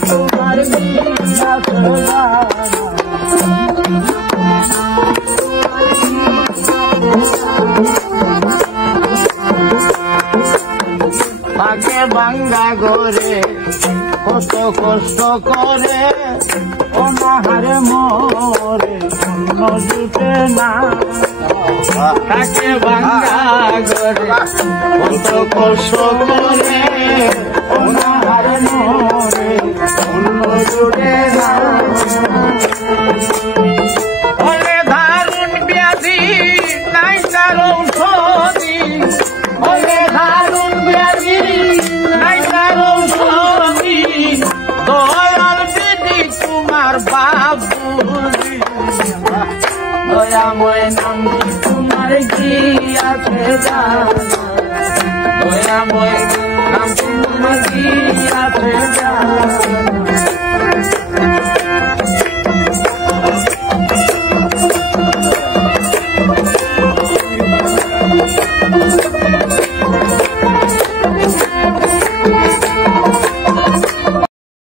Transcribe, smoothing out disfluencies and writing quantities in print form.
তোমার বিনা পাকে ভাঙ্গা ঘরে কত কষ্ট করে অনাহারে মরে অন্ন জুটে না তাকে ভাঙ্গা ঘরে কত কষ্ট করে অনাহারে মরে অন্ন জুটে না ওরে দারুণ ব্যাধি নাই তার ঔষধি ওরে দারুণ ব্যাধি নাই তার ঔষধি দয়াল দিদি তোমার বাবুজি দয়াময় নাম তোমার কি আছে জানা দয়াময় নাম তোমার কি আছে জানা